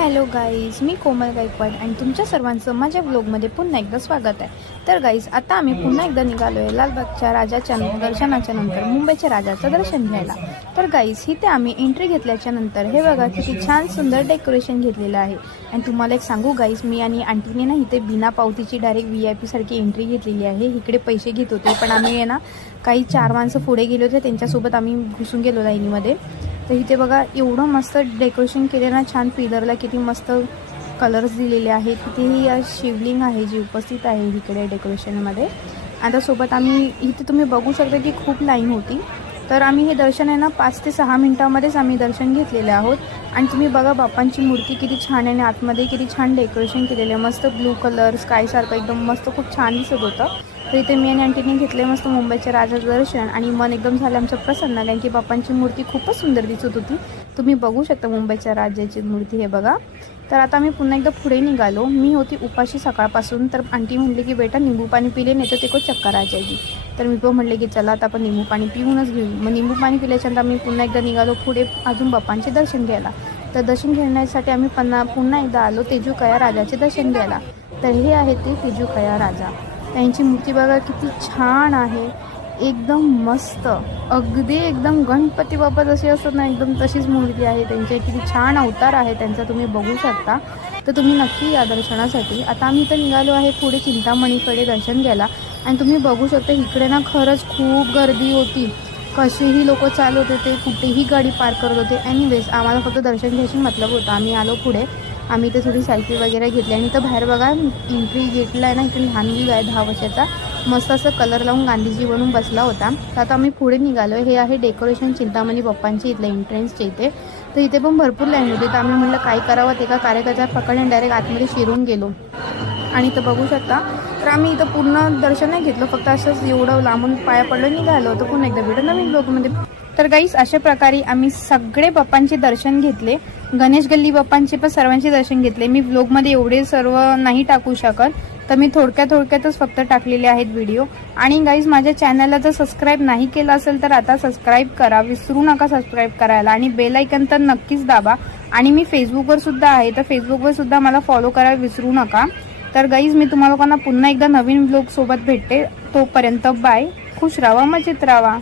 Hello guys, मी कोमल गायकवाड आणि तुमच्या सर्वांचं माझ्या व्लॉगमध्ये पुन्हा एकदा स्वागत आहे। तर गाईज, आता आम्ही पुन्हा एकदा निघालो आहे लालबागच्या राजाच्या दर्शनाच्या नंतर मुंबईच्या राजाचं दर्शन घ्यायला। तर गाईज, इथे आम्ही एंट्री घेतल्याच्या नंतर हे बघा किती छान सुंदर डेकोरेशन घेतलेलं आहे। आणि तुम्हाला एक सांगू गाईज, मी आणि आंटीने ना इथे बिना पावतीची डायरेक्ट VIP सारखी एंट्री घेतलेली आहे। इकडे पैसे घेत होते, पण आम्ही आहे ना काही 4 माणसं पुढे गेले होते, त्यांच्यासोबत आम्ही घुसून गेलो लाईनीमध्ये। तर इथे बघा एवढं मस्त डेकोरेशन केले ना, छान पिलरला किती मस्त कलर्स दिलेले आहेत। तिथेही शिवलिंग आहे जी उपस्थित आहे इकडे डेकोरेशनमध्ये। आता सोबत आम्ही इथे तुम्ही बघू शकता की खूप लाईन होती। तर आम्ही हे दर्शन आहे ना 5 ते 6 मिनिटांमध्येच आम्ही दर्शन घेतलेले आहोत। आणि तुम्ही बघा बाप्पांची मूर्ती किती छान आहे आणि आतमध्ये किती छान डेकोरेशन केलेलं आहे, मस्त ब्लू कलर स्कायसारखं एकदम मस्त खूप छान दिसत होतं। तर इथे मी आणि आंटीने घेतले मस्त मुंबईच्या राजाचं दर्शन आणि मन एकदम झालं आमचं प्रसन्न, कारण की बाप्पांची मूर्ती खूपच सुंदर दिसत होती। तुम्ही बघू शकता मुंबईच्या राजाची मूर्ती, हे बघा। तर आता आम्ही पुन्हा एकदा पुढे निघालो। मी होती उपाशी सकाळपासून, तर आंटी म्हणले की बेटा निंबू पाणी पिले नाही तर ते को चक्कर आ जाएगी। तर मी पण म्हटले की चला आता आपण निंबू पाणी पिऊनच घेऊ। मग निंबू पाणी पिल्याच्यानंतर आम्ही पुन्हा एकदा निघालो पुढे अजून बाप्पांचे दर्शन घ्यायला। तर दर्शन घेण्यासाठी आम्ही पुन्हा एकदा आलो तेजूकया राजाचे दर्शन घ्यायला। तर हे आहे ते तेजूकया राजा, त्यांची मूर्ती बघा किती छान आहे, एकदम मस्त, अगदी एकदम गणपती बाप्पा जसे असतात ना एकदम तशीच मूर्ती आहे त्यांची। किती छान अवतार आहे त्यांचा, तुम्ही बघू शकता। तर तुम्ही नक्की या दर्शनासाठी। आता आम्ही इथं निघालो आहे पुढे चिंतामणीकडे दर्शन घ्यायला। आणि तुम्ही बघू शकता इकडे ना खरंच खूप गर्दी होती, कसेही लोक चालत होते, कुठेही गाडी पार्क करत होते। एनिवेज आम्हाला फक्त दर्शन घ्यायची मतलब होतं। आम्ही आलो पुढे, आम्ही इथे थोडी सेल्फी वगैरे घेतली। आणि इथं बाहेर बघा एंट्री गेटला आहे ना इथे लहान मुलगा आहे 10 वर्षाचा, मस्त असं कलर लावून गांधीजी बनून बसला होता। तर आता आम्ही पुढे निघालो। हे आहे डेकोरेशन चिंतामणी बाप्पांची इथल्या एंट्रन्सचे इथे। तर इथे पण भरपूर लाईन होती। तर आम्ही म्हटलं काय करावं, ते एका कार्यकर्त्याला पकडून डायरेक्ट आतमध्ये शिरून गेलो। आणि इथं बघू शकता, तर आम्ही इथं पूर्ण दर्शन नाही घेतलं, फक्त असंच एवढं लांबून पाया पडलं निघालो होतो। पुन्हा एकदा भेटू नवीन ब्लॉगमध्ये। तर गाईस, अशा प्रकारे आम्ही सगळे बाप्पांचे दर्शन घेतले, गणेश गल्ली बाप्पांचे पण सर्वांचे दर्शन घेतले। मी व्लॉगमध्ये एवढे सर्व नाही टाकू शकत, तर मी थोडक्यातच फक्त टाकलेले आहेत व्हिडिओ। आणि गाईज, माझ्या चॅनलला जर सबस्क्राईब नाही केलं असेल तर आता सबस्क्राईब करा, विसरू नका सबस्क्राईब करायला। आणि बेल आयकन तर नक्कीच दाबा। आणि मी फेसबुकवर सुद्धा आहे, तर फेसबुकवर सुद्धा मला फॉलो करायला विसरू नका। तर गाईज, मी तुम्हाला पुन्हा एकदा नवीन व्लॉग सोबत भेटते, तोपर्यंत बाय, खुश राहा, मजेत राहा।